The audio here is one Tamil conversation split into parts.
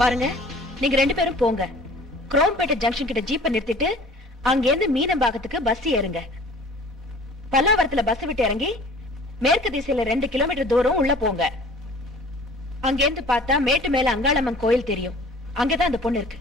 பாருங்க, நீங்க 2 பேரும் போங்க. குரோம்பேட்டை ஜங்ஷன் கிட்ட ஜீப்பை நிறுத்திட்டு அங்கேருந்து மீனம்பாக்கத்துக்கு பஸ் ஏறுங்க. பல்லாவரத்துல பஸ் விட்டு இறங்கி மேற்கு திசையில 2 கிலோமீட்டர் தூரம் உள்ள போங்க. அங்கேருந்து பார்த்தா மேட்டு மேல அங்காளம்மன் கோயில் தெரியும். அங்கதான் அந்த பொண்ணு இருக்கு.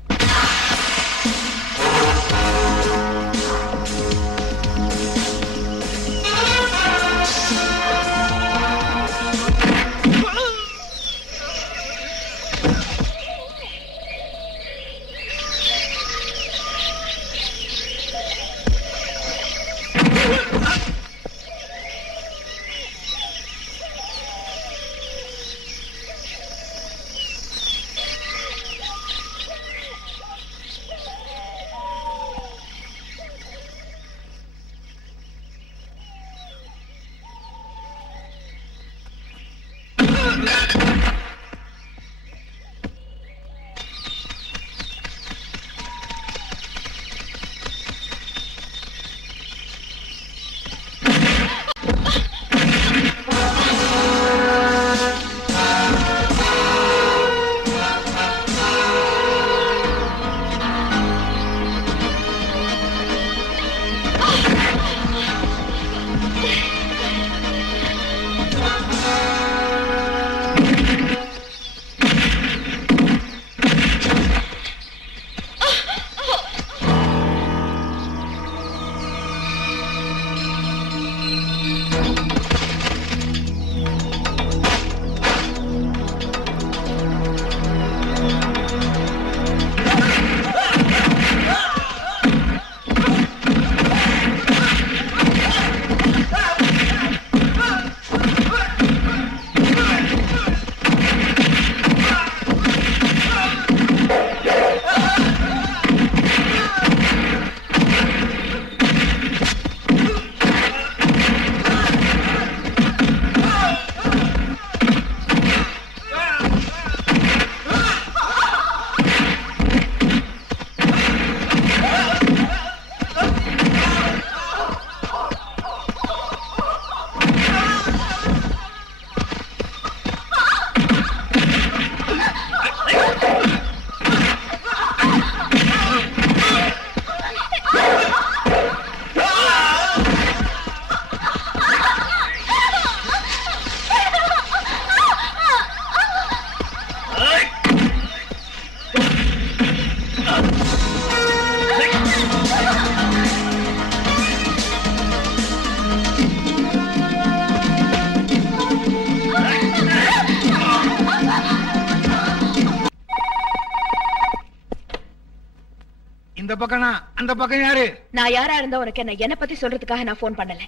இந்த பக்கம்னா அந்த பக்கம் யாரு? நான் யாரா இருந்தா உனக்கு என்ன பத்தி சொல்றதுக்காக நான் போன் பண்ணல.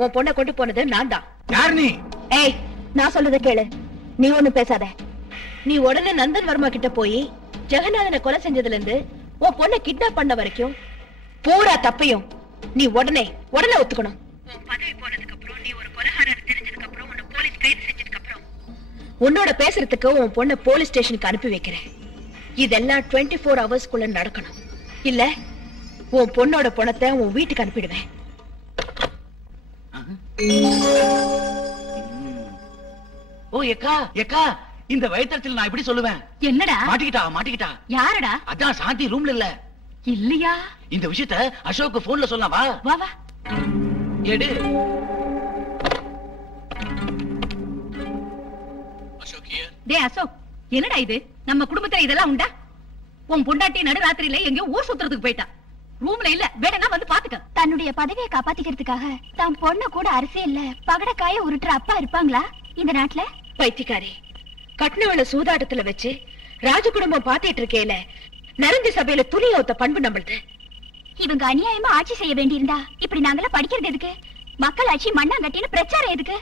உன் பொண்ணை கொண்டு போனது நான் தான். யார் நீ? ஏய், நான் சொல்றத கேளு. நீ ஒண்ணும் பேசாத. நீ உடனே நந்தன் வர்மா கிட்ட போய் ஜெகநாதனை கொலை செஞ்சதுல இருந்து உன் பொண்ணை கிட்னாப் பண்ண வரைக்கும் பூரா தப்பையும் நீ உடனே ஒத்துக்கணும். உன் பதவி போனதுக்கு அப்புறம், நீ ஒரு கொலைகாரர் தெரிஞ்சதுக்கு அப்புறம், உன்னை போலீஸ் கைது செஞ்சதுக்கு அப்புறம் உன்னோட பேசுறதுக்கு உன் பொண்ணை போலீஸ் ஸ்டேஷனுக்கு அனுப்பி வைக்கிறேன். இதெல்லாம் 24 ஹவர்ஸ்க்குள்ள நடக்கணும். இல்ல உன் பொண்ணோட பணத்தை உன் வீட்டுக்கு அனுப்பிடுவேன். ஓ எக்கா எக்கா, இந்த வயத்தத்தில் நான் எப்படி சொல்லுவேன்? என்னடா? மாட்டிக்கிட்டா. யாரடா? அதான் சாந்தி ரூம்ல இல்ல. இல்லையா? இந்த விஷயத்த அசோக் போன்ல சொல்லலாம். வா வா வா. எடு. டே அசோக், என்னடா இது? நம்ம குடும்பத்துல இதெல்லாம் உண்டா? உன் பொண்டாட்டி நடுராத்திரியில எங்கயோ ஊர் சுத்துறதுக்கு போயிட்டா. ரூம்ல இல்ல, வேணா வந்து பாத்துக்க. தன்னுடைய பதவியை காப்பாத்திக்கிறதுக்காக தான் பொண்ணு கூட அரசியல்ல பகடக்காய உருட்டுற அப்பா இருப்பாங்களா இந்த நாட்டுல? பைத்தியக்காரி, கட்னவள சூதாட்டத்துல வச்சு ராஜ குடும்பம் பாத்திட்டு இருக்கேல, நரந்தி சபையில துணி ஒத்த பண்பு நம்மளுது. இவங்க அநியாயமா ஆட்சி செய்ய வேண்டியிருந்தா இப்படி நாங்களாம் படிக்கிறது எதுக்கு? மக்கள் ஆட்சி மண்ணாங்கட்டின்னு பிரச்சாரம் எதுக்கு?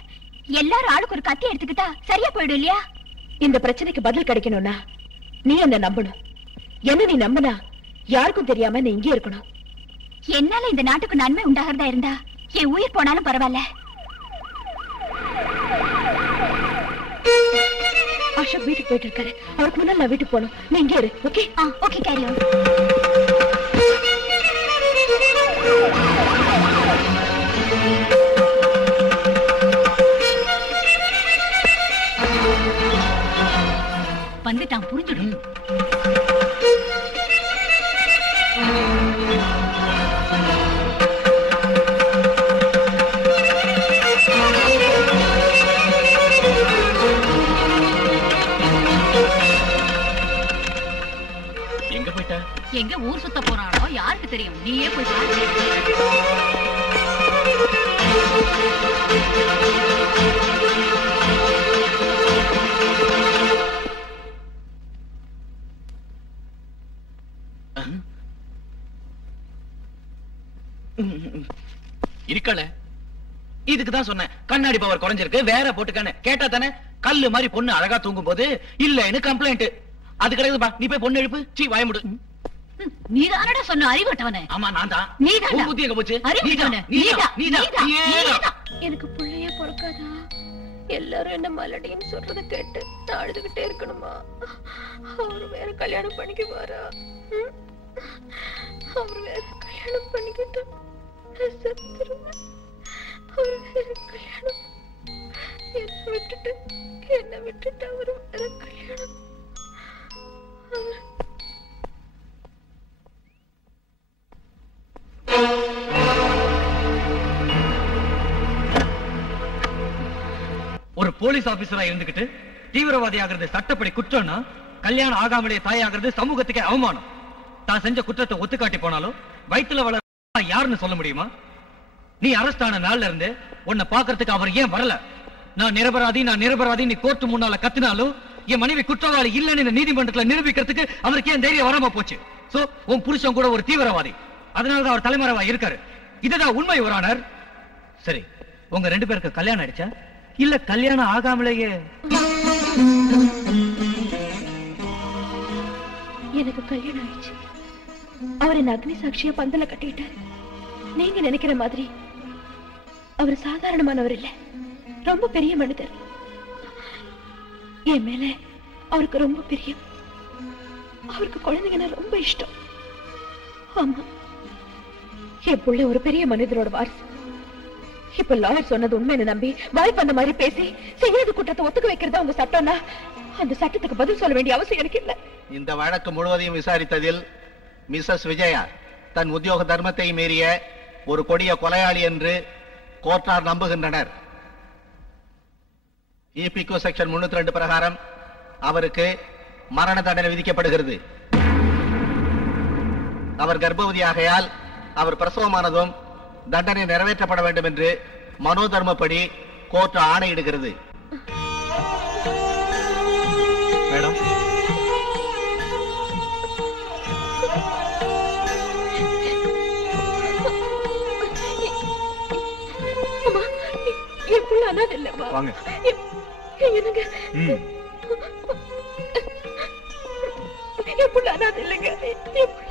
எல்லாரும் ஆளுக்கு ஒரு கத்தி எடுத்துக்கிட்டா சரியா போயிடும் இல்லையா? இந்த பிரச்சனைக்கு பதில் கிடைக்கணும்னா நீ என்ன நம்பணும். என்ன நீ நம்பினா யாருக்கும் தெரியாம நீ இங்கே இருக்கணும். என்னால இந்த நாட்டுக்கு நன்மை உண்டாகிறதா இருந்தா என் உயிர் போனாலும் பரவாயில்ல. அசோக் வீட்டுக்கு போயிட்டு இருக்காரு. அவருக்கு முன்னாடி நான் வீட்டுக்கு போகணும். நீ இங்கே இரு. ஓகே? Okay, carry on. வந்துட்டான், புரிஞ்சுடும். எங்க போயிட்ட? எங்க ஊர் சுத்த போறானோ யாருக்கு தெரியும்? நீயே போய் பாரு. இருக்கல, இதுக்குதான் சொன்னேன் கண்ணாடி பவர் குறைஞ்சிருக்கு, வேற போட்டுக்கானே. கேட்டா தானே கல்லு மாதிரி பொண்ணு அழகா தூங்கும் போது இல்லன்னு கம்ப்ளைண்ட். அது கிடையாதுப்பா, நீ போய் பொண்ணு எழுப்பு. சீ வாய முடு. நீ தானடா சொன்ன அறிவட்டவனே. ஆமா நான் தான். நீ தான் புத்தி எங்க போச்சு? எனக்கு பிள்ளையே பிறக்காதா? எல்லாரும் என்ன மலடின்னு சொல்றத கேட்டு நான் அழுதுகிட்டே இருக்கணுமா? அவரு வேற கல்யாணம் பண்ணிக்குவாரா? அவரு வேற கல்யாணம் பண்ணிக்கிட்டு அவரு வேற கல்யாணம் என்ன விட்டுட்டு அவரு வேற கல்யாணம். ஒரு போலீஸ் ஆபீசரா இருந்துகிட்டு தீவிரவாதி ஆகிறது சட்டப்படி குற்றம்னா, கல்யாணம் ஆகாமலே தாயாகிறது சமூகத்துக்கே அவமானம். தான் செஞ்ச குற்றத்தை ஒத்துக்காட்டி போனாலும் வயிற்றுல வளர யாருன்னு சொல்ல முடியுமா? நீ அரெஸ்ட் ஆன நாள்ல இருந்து உன்னை பாக்குறதுக்கு அவர் ஏன் வரல? நான் நிரபராதி நீ கோர்ட்டு முன்னால கத்தினாலும் என் மனைவி குற்றவாளி இல்லன்னு இந்த நீதிமன்றத்துல நிரூபிக்கிறதுக்கு அவருக்கு ஏன் தைரியம் வராம போச்சு? சோ உன் புருஷன் கூட ஒரு தீவிரவாதி, அதனாலதான் அவர் தலைமறைவா இருக்காரு. இதுதான் உண்மை யுவர். சரி, உங்க 2 பேருக்கு கல்யாணம் ஆயிடுச்சா இல்ல கல்யாணம் ஆகாமலேயே? எனக்கு கல்யாணம் ஆயிடுச்சு. அவர் என்ன அக்னி சாட்சியா பந்தல கட்டிட்டார். நீங்க நினைக்கிற மாதிரி அவர் சாதாரணமானவர் இல்ல, ரொம்ப பெரிய மனிதர். என் மேல அவருக்கு ரொம்ப பிரியம். அவருக்கு குழந்தைங்கன்னா ரொம்ப இஷ்டம். ஆமா, என் புள்ள ஒரு பெரிய மனிதரோட வாரிசு. இப்ப லாயர் சொன்னது உண்மைன்னு நம்பி வாய்ப்பு அந்த மாதிரி பேசி செய்யாத குற்றத்தை ஒத்துக்க வைக்கிறதா உங்க சட்டம்னா அந்த சட்டத்துக்கு பதில் சொல்ல வேண்டிய அவசியம் எனக்கு இல்ல. இந்த வழக்கு முழுவதையும் விசாரித்ததில் மிஸ்ஸஸ் விஜயா தன் உத்தியோக தர்மத்தை மீறிய ஒரு கொடிய கொலையாளி என்று கோர்ட்டார் நம்புகின்றனர். EPQ செக்ஷன் 302 பிரகாரம் அவருக்கு மரண தண்டனை விதிக்கப்படுகிறது. அவர் கர்ப்பவதியாகையால் அவர் பிரசவமானதும் தண்டனை நிறைவேற்றப்பட வேண்டும் என்று மனோதர்மப்படி கோர்ட் ஆணையிடுகிறது. மேடம், என் புள்ள அனாதை இல்லம்மா. வாங்க. என்னங்க, என் புள்ள அனாதை இல்லைங்க. என் புள்ள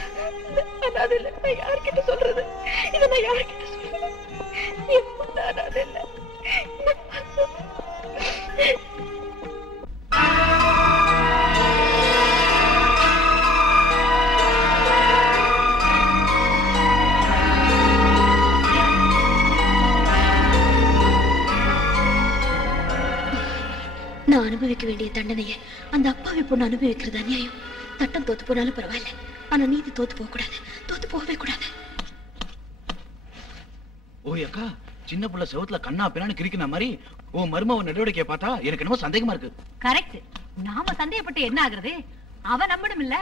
அனாதை இல்லை. நான் யார்கிட்ட சொல்றது? இதை நான் யார்கிட்ட சொல்றது? என் புள்ள அனாதை இல்லை. நான் அனுபவிக்க வேண்டிய தண்டனையை அந்த அப்பாவை பொண்ணு அனுபவிக்கிறது அநியாயம். சட்டம் தோத்து போனாலும் பரவாயில்ல, ஆனா நீதி தோத்து போக கூடாது, தோத்து போகவே கூடாது. ஓய் அக்கா, சின்ன புள்ள செவத்துல கண்ணா பின்னான்னு கிரிக்கின மாதிரி உன் மருமவ நடவடிக்கையை பார்த்தா எனக்கு என்னமோ சந்தேகமா இருக்கு. கரெக்ட். நாம சந்தேகப்பட்டு என்ன ஆகுறது? அவ நம்பணும் இல்ல.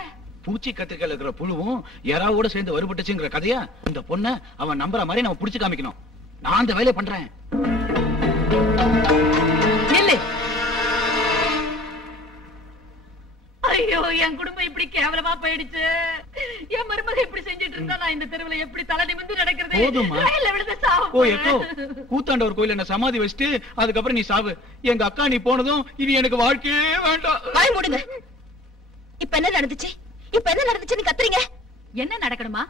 பூச்சி கத்திரிக்கால இருக்கிற புழுவும் யாராவோட சேர்ந்து வருபட்டுச்சுங்கிற கதையா இந்த பொண்ண அவன் நம்புற மாதிரி நம்ம புடிச்சு காமிக்கணும். நான் அந்த வேலையை பண்றேன். ஐயோ, என் குடும்பம் இப்படி கேவலமா போயிடுச்சு. என் மருமக இப்படி செஞ்சிட்டு இருந்தா நான் இந்த தெருவுல எப்படி தலை நிமிர்ந்து நடக்கிறது? கூத்தாண்டவர் கோயில என்ன சமாதி வச்சுட்டு அதுக்கப்புறம் நீ சாவு. எங்க அக்கா நீ போனதும் இது எனக்கு வாழ்க்கையே வேண்டாம். வாய் மூடுங்க. இப்ப என்ன நடந்துச்சு? இப்ப என்ன நடந்துச்சுன்னு கத்துறீங்க? என்ன நடக்கணுமா?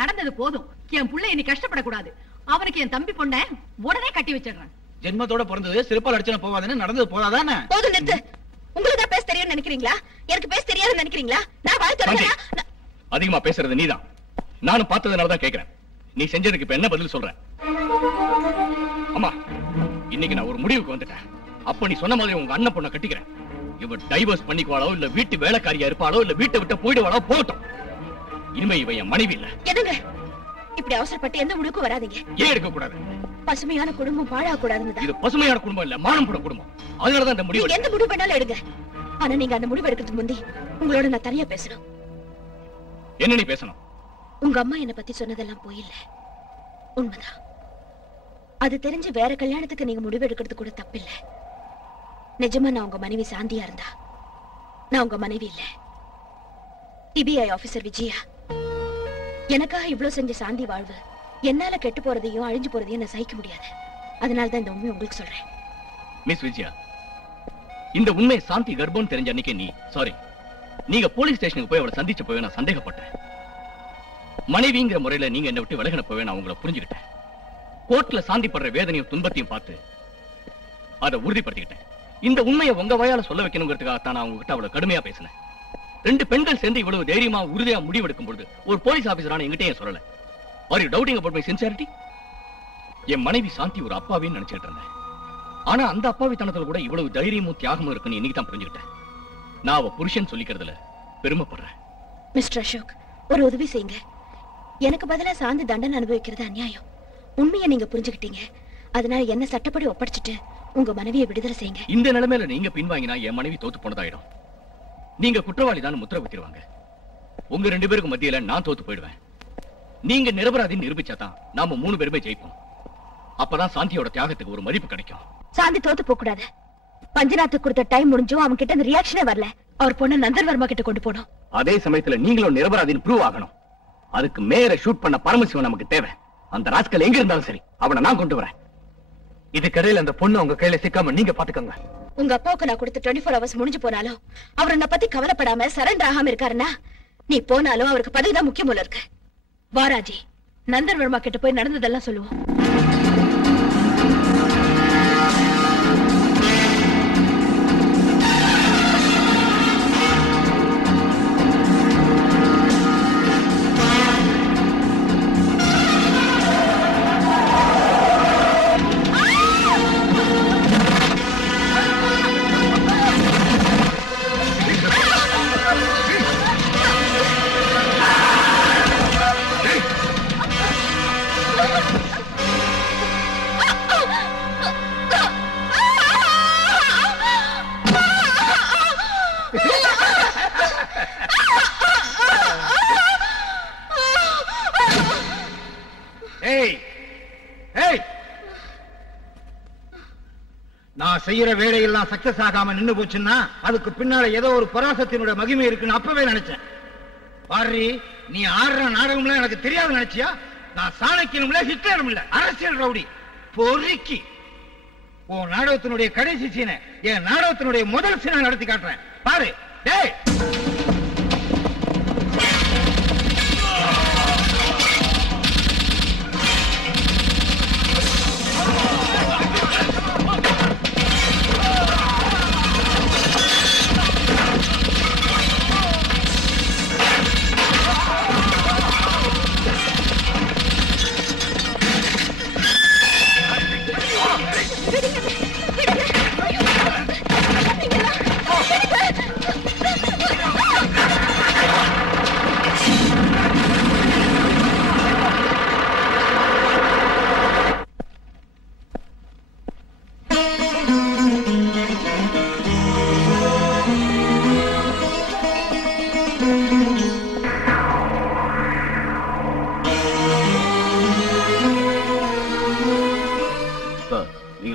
நடந்தது போதும். என் புள்ள இனி கஷ்டப்படக்கூடாது. அவனுக்கு என் தம்பி பொண்ண உடனே கட்டி வச்சிடுறேன். ஜென்மத்தோட பிறந்தது சிறப்பால் அடிச்சன போவாதுன்னு நடந்தது போதாதானே? போதும், நிறுத்து. உங்களுக்கு தான் பேச தெரியும்னு நினைக்கிறீங்களா? எனக்கு பேச தெரியாதுன்னு நினைக்கிறீங்களா? நான் வாய் திறந்தேனா? அதிகமா பேசுறது நீதான். நானும் பார்த்ததுனாலதான் கேக்குறேன். நீ செஞ்சதுக்கு இப்ப என்ன பதில் சொல்ற? அம்மா, இன்னைக்கு நான் ஒரு முடிவுக்கு வந்துட்டேன். அப்ப நீ சொன்ன மாதிரி உங்க அண்ணன் பொண்ணை கட்டிக்கிறேன். இவன் டைவர்ஸ் பண்ணிக்குவாளோ இல்ல வீட்டு வேலைக்காரியா இருப்பாளோ இல்ல வீட்டை விட்டு போயிடுவாளோ போட்டோம். இனிமே இவன் என் மனைவி இல்ல. எதுங்க இப்படி அவசரப்பட்டு எந்த முடிவுக்கும் வராதீங்க. ஏன் எடுக்க கூடாது? பசுமையான குடும்பம் பாழா கூடாதுன்னு. இது பசுமையான குடும்பம் இல்ல, மானம் போட குடும்பம். அதனாலதான் இந்த முடிவு. எந்த முடிவு வேணாலும் எடுங்க. ஆனா நீங்க அந்த முடிவு எடுக்கிறதுக்கு முந்தி உங்களோட நான் தனியா பேசணும். என்ன நீ பேசணும்? உங்க அம்மா என்ன பத்தி சொன்னதெல்லாம் போயில்ல, உண்மைதான். அது தெரிஞ்சு வேற கல்யாணத்துக்கு நீங்க முடிவு எடுக்கிறது கூட தப்பில்லை. நிஜமா நான் உங்க மனைவி சாந்தியா இருந்தா நான் உங்க மனைவி இல்ல, சிபிஐ ஆபீசர் விஜயா. எனக்காக இவ்வளவு செஞ்ச சாந்தி வாழ்வு என்னால கெட்டு போறதையும் அழிஞ்சு போறதையும் நான் சகிக்க முடியாது. அதனாலதான் இந்த உண்மையை உங்களுக்கு சொல்றேன். மிஸ் விஜயா, இந்த உண்மை சாந்தி கர்ப்பம் தெரிஞ்ச அன்னைக்கு நீங்க போலீஸ் ஸ்டேஷனுக்கு போய் அவளை சந்திச்ச போய் நான் சந்தேகப்பட்டேன். மனைவிங்கிற முறையில நீங்க என்ன விட்டு விலகின போய் நான் உங்களை புரிஞ்சுக்கிட்டேன். கோர்ட்ல சாந்தி படுற வேதனையும் துன்பத்தையும் பார்த்து அதை உறுதிப்படுத்திக்கிட்டேன். இந்த உண்மையை உங்க வாயால சொல்ல வைக்கணுங்கிறதுக்காகத்தான் நான் உங்ககிட்ட அவ்வளவு கடுமையா பேசினேன். ரெண்டு பெண்கள் சேர்ந்து இவ்வளவு தைரியமா உறுதியா முடிவெடுக்கும் பொழுது ஒரு போலீஸ் ஆபீசரான என்கிட்ட சொல்லல. Are you doubting about my sincerity? என் மனைவி சாந்தி ஒரு அப்பாவின்னு நினைச்சிட்டு இருந்தேன். ஆனா அந்த அப்பாவித்தனத்துல கூட இவ்வளவு தைரியமும் தியாகமும் இருக்குன்னு இன்னைக்கு தான் புரிஞ்சுக்கிட்டேன். நான் அவ புருஷன் சொல்லிக்கிறதுல பெருமைப்படுறேன். மிஸ்டர் அசோக், ஒரு உதவி செய்யுங்க. எனக்கு பதிலா சாந்தி தண்டனை அனுபவிக்கிறது அநியாயம். உண்மையை நீங்க புரிஞ்சுக்கிட்டீங்க. அதனால என்ன சட்டப்படி ஒப்படைச்சிட்டு உங்க மனைவியை விடுதலை செய்யுங்க. இந்த நிலைமையில நீங்க பின்வாங்கினா என் மனைவி தோத்து போனதாயிடும். நீங்க குற்றவாளி தான் முத்திர குத்திடுவாங்க. உங்க ரெண்டு பேருக்கு மத்தியில நான் தோத்து போயிடுவேன். நீங்க நிரபராதின்னு நிரூபிச்சாதான் நாம 3 பேருமே ஜெயிப்போம். அப்பதான் சாந்தியோட தியாகத்துக்கு ஒரு மதிப்பு கிடைக்கும். சாந்தி தோத்து போக கூடாது. பஞ்சநாத்துக்கு கொடுத்த டைம் முடிஞ்சும் அவன் கிட்ட இந்த ரியாக்ஷனே வரல. அவர் பொண்ணு நந்தன் வர்மா கிட்ட கொண்டு போனோம். அதே சமயத்துல நீங்களும் நிரபராதின்னு ப்ரூவ் ஆகணும். அதுக்கு மேல ஷூட் பண்ண பரமசிவன் நமக்கு தேவை. அந்த ராஸ்கல் எங்க இருந்தாலும் சரி, அவனை நான் கொண்டு வரேன். இதுக்கடையில அந்த பொண்ணு உங்க கையில சிக்காம நீங்க பாத்துக்கோங்க. உங்க அப்பாவுக்கு நான் கொடுத்த 24 hours முடிஞ்சு போனாலும் அவர் என்ன பத்தி கவலைப்படாம சரண்டர் ஆகாம இருக்காருன்னா நீ போனாலும் அவருக்கு பதவிதான் முக்கியம் போல இருக்கு. வாராஜி, நந்தன் வர்மா கிட்ட போய் நடந்ததெல்லாம் சொல்லுவோம். நான் செய்யற வேலையெல்லாம் சக்சஸ் ஆகாம நின்னு போச்சுன்னா அதுக்கு பின்னால ஏதோ ஒரு பராசத்தினுடைய மகிமை இருக்குன்னு அப்பவே நினைச்சேன். பாரு, நீ ஆடுற நாடகம்லாம் எனக்கு தெரியாது நினைச்சியா? நான் சாணக்கியனும் இல்ல, ஹிட்லரும் இல்ல, அரசியல் ரவுடி பொறுக்கி. உன் நாடகத்தினுடைய கடைசி சீனை என் நாடகத்தினுடைய முதல் சீனை நடத்தி காட்டுறேன். பாரு. டேய்,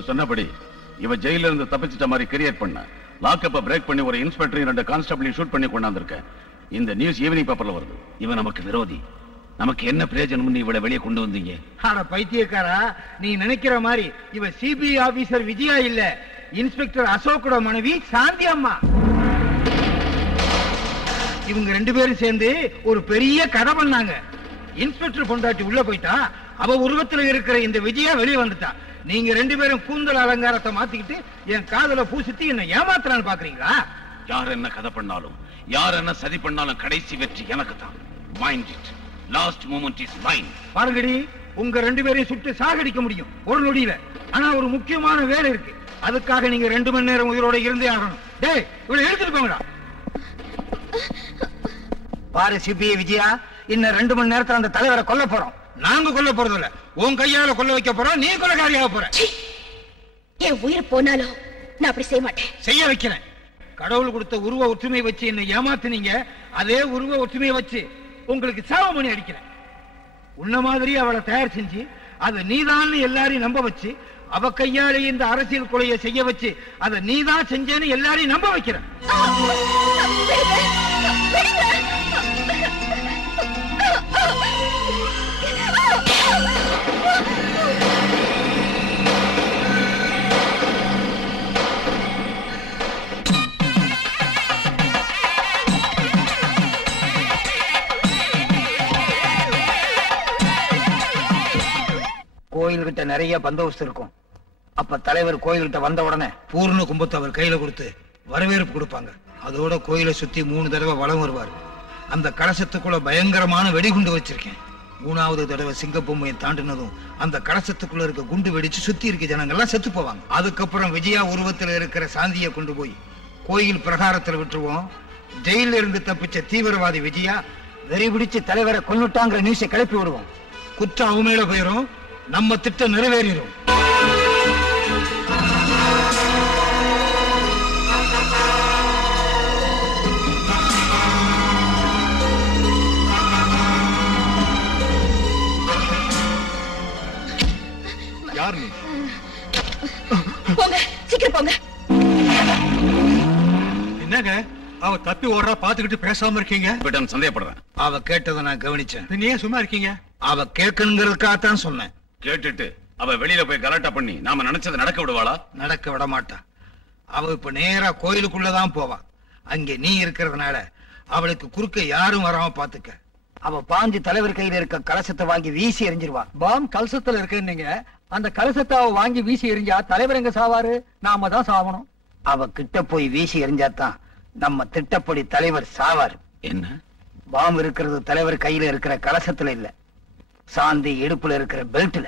சொன்னபடி இவ ஜெயில இருந்து தப்பிச்சிட்ட மாதிரி கிரியேட் பண்ண லாக்கப்ப பிரேக் பண்ணி ஒரு இன்ஸ்பெக்டர் 2 கான்ஸ்டபிளையும் ஷூட் பண்ணி கொண்டாந்துருக்கேன். இந்த நியூஸ் ஈவினிங் பேப்பர்ல வருது. இவன் நமக்கு விரோதி. நமக்கு என்ன பிரயோஜனம் இவளை வெளியே கொண்டு வந்தீங்க? ஆட பைத்தியக்காரா, நீ நினைக்கிற மாதிரி இவ சிபிஐ ஆபீசர் விஜயா இல்ல, இன்ஸ்பெக்டர் அசோக்கோட மனைவி சாந்தி அம்மா. இவங்க 2 பேரும் சேர்ந்து ஒரு பெரிய கதை பண்ணாங்க. இன்ஸ்பெக்டர் பொண்டாட்டி உள்ள போயிட்டா, அவ உருவத்துல இருக்கிற இந்த விஜயா வெளியே வந்துட்டா. நீங்க 2 பேரும் கூந்தல் அலங்காரத்தை மாத்திக்கிட்டு என் காதல பூசித்து என்ன ஏமாத்துறான்னு பாக்குறீங்களா? யார் என்ன கதை பண்ணாலும், யார் என்ன சதி பண்ணாலும் கடைசி வெற்றி எனக்கு தான். Mind it. Last moment is mine. பாருங்கடி, உங்க 2 பேரையும் சுட்டு சாகடிக்க முடியும் ஒரு நொடியில. ஆனா ஒரு முக்கியமான வேலை இருக்கு. அதுக்காக நீங்க 2 மணி நேரம் உயிரோட இருந்தே ஆகணும். டேய் இவளை எடுத்துட்டு போங்கடா. பாரு சிபிஐ விஜயா, இன்னும் 2 மணி நேரத்துல அந்த தலைவரை கொல்ல போறோம். நாங்க கொல்ல போறது இல்ல, உன் கையால கொல்ல வைக்க போறோம். நீ கொலைகாரியாக போற. என் உயிர் போனாலும் நான் அப்படி செய்ய மாட்டேன். செய்ய வைக்கிறேன். கடவுள் கொடுத்த உருவ ஒற்றுமை வச்சு என்ன ஏமாத்துனீங்க. அதே உருவ ஒற்றுமையை வச்சு உங்களுக்கு சாவமணி அடிக்கிறேன். உன்ன மாதிரி அவளை தயார் செஞ்சு அதை நீதான் எல்லாரையும் நம்ப வச்சு, அவ கையாலே இந்த அரசியல் கொலையை செய்ய வச்சு அதை நீதான் செஞ்சேன்னு எல்லாரையும் நம்ப வைக்கிறேன். கோயில்கிட்ட நிறைய பந்தோபஸ்து இருக்கும். அப்ப தலைவர் கோயில்கிட்ட வந்த உடனே பூர்ண கும்பத்தை அவர் கையில கொடுத்து வரவேற்பு கொடுப்பாங்க. அதோட கோயிலை சுத்தி 3 தடவை வலம் வருவார். அந்த கலசத்துக்குள்ள பயங்கரமான வெடிகுண்டு வச்சிருக்கேன். 3வது தடவை சிங்கப்பொம்மையை தாண்டினதும் அந்த கலசத்துக்குள்ள இருக்க குண்டு வெடிச்சு சுத்தி இருக்க ஜனங்கள்லாம் செத்து போவாங்க. அதுக்கப்புறம் விஜயா உருவத்தில் இருக்கிற சாந்தியை கொண்டு போய் கோயில் பிரகாரத்தில் விட்டுருவோம். ஜெயில இருந்து தப்பிச்ச தீவிரவாதி விஜயா வெறி பிடிச்சு தலைவரை கொன்னுட்டாங்கிற நியூஸை கிளப்பி விடுவோம். குற்றம் அவங்க மேல போயிரும், நம்ம திட்டம் நிறைவேறிடும். யார் நீ? போங்க, சீக்கிரம் போங்க. என்னங்க அவ தப்பி ஓடுறா பாத்துக்கிட்டு பேசாம இருக்கீங்க? சந்தேகப்படுறேன். அவ கேட்டதை நான் கவனிச்சேன். நீ ஏன் சும்மா இருக்கீங்க? அவ கேட்கணுங்கிறதுக்காகத்தான் சொன்னேன். கேட்டுட்டு அவ வெளியில போய் கலாட்டா பண்ணி நாம நினைச்சதை நடக்க விடுவாளா? நடக்க விட மாட்டா. அவ இப்ப நேரா கோயிலுக்குள்ளதான் போவா. அங்கே நீ இருக்கிறதுனால அவளுக்கு குறுக்க யாரும் வராம பாத்துக்க. அவ பாஞ்சு தலைவர் கையில இருக்க கலசத்தை வாங்கி வீசி எறிஞ்சிருவா. பாம் கலசத்துல இருக்குன்னீங்க, அந்த கலசத்தை அவ வாங்கி வீசி எறிஞ்சா தலைவர் எங்க சாவாரு? நாம தான் சாவணும். அவ கிட்ட போய் வீசி எறிஞ்சாதான் நம்ம திட்டப்படி தலைவர் சாவாரு. என்ன? பாம் இருக்கிறது தலைவர் கையில இருக்கிற கலசத்துல இல்ல, சாந்தி இடுப்புல இருக்கிற பெல்ட்ல.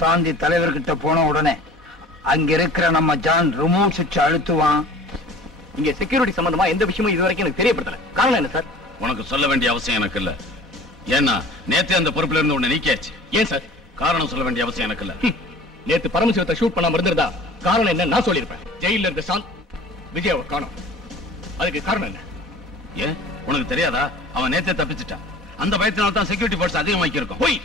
சாந்தி தலைவர்கிட்ட போன உடனே அங்க இருக்கிற நம்ம ஜான் ரிமோட் சுவிட்ச் அழுத்துவான். இங்க செக்யூரிட்டி சம்பந்தமா எந்த விஷயமும் இதுவரைக்கும் எனக்கு தெரியப்படுத்தல. காரணம் என்ன சார்? உனக்கு சொல்ல வேண்டிய அவசியம் எனக்கு இல்ல. ஏன்னா நேத்து அந்த பொறுப்புல இருந்து உன்னை நீக்கியாச்சு. ஏன் சார்? காரணம் சொல்ல வேண்டிய அவசியம் எனக்கு இல்ல. நேத்து பரமசிவத்தை ஷூட் பண்ணாம இருந்திருந்தா காரணம் என்ன நான் சொல்லிருப்பேன். ஜெயில இருந்த சாந்த் விஜயாவை காணோம். அதுக்கு காரணம் என்ன? ஏன் உனக்கு தெரியாதா? அவன் நேத்தே தப்பிச்சிட்டான். அந்த பயத்தினால தான் செக்யூரிட்டி போர்ஸ் அதிகமாக்கி இருக்கும். போய்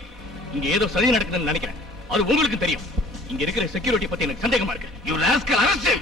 இங்க ஏதோ சதி நடக்குதுன்னு நினைக்கிறேன். அது உங்களுக்கு தெரியும். இங்க இருக்கிற செக்யூரிட்டி பத்தி எனக்கு சந்தேகமா இருக்கு. You rascal, arrest him!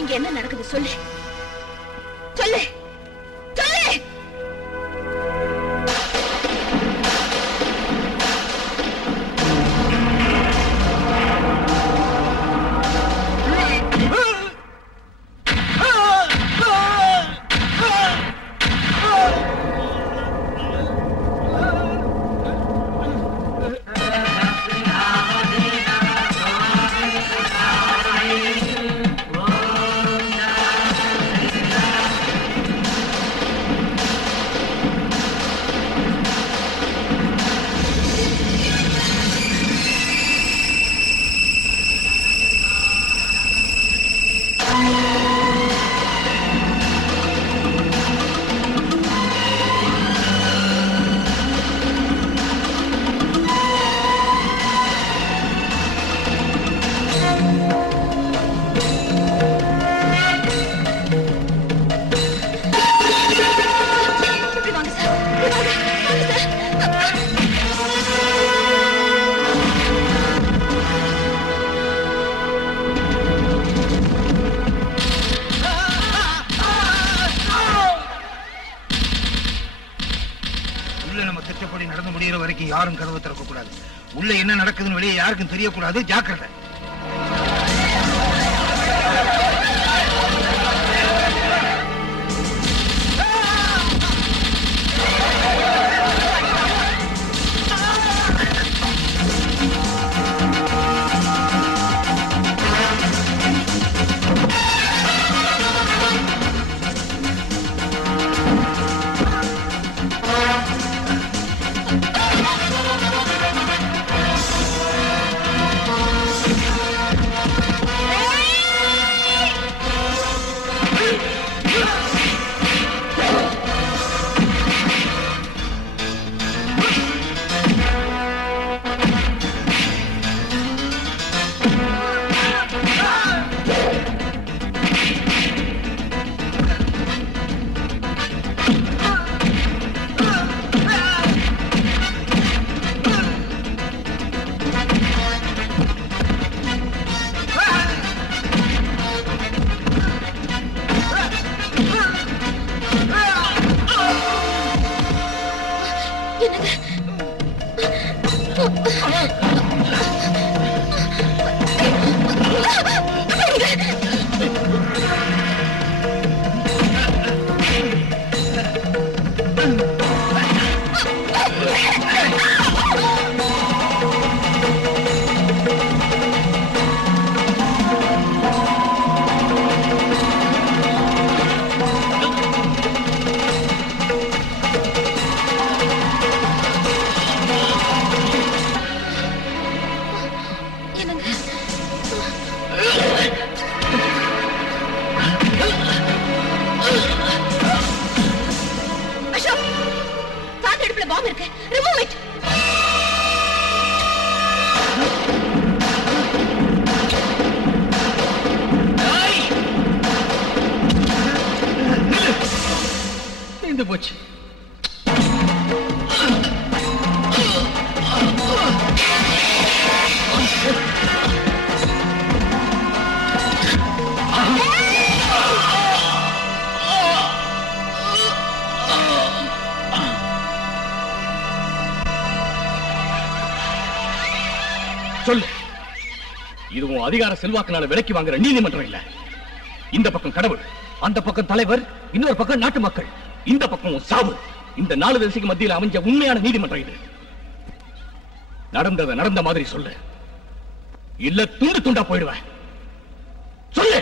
இங்க என்ன நடக்குது சொல்லு, சொல்லு, சொல்லு. வரைக்கும் யாரும் கதவை திறக்க கூடாது. உள்ள என்ன நடக்குதுன்னு வெளியே யாருக்கும் தெரியக்கூடாது. ஜாக்கிரதை. போச்சு. சொல்லு, இதுவும் அதிகார செல்வாக்குனால விலைக்கு வாங்குற நீதிமன்றம் இல்ல. இந்த பக்கம் கடவுள், அந்த பக்கம் தலைவர், இன்னொரு பக்கம் நாட்டு மக்கள், இந்த பக்கம் சாவு. இந்த 4 திசைக்கு மத்தியில் அமைஞ்ச உண்மையான நீதிமன்றம் இது. நடந்தத நடந்த மாதிரி சொல்லு, இல்ல துண்டு துண்டா போயிடுவேன். சொல்லு.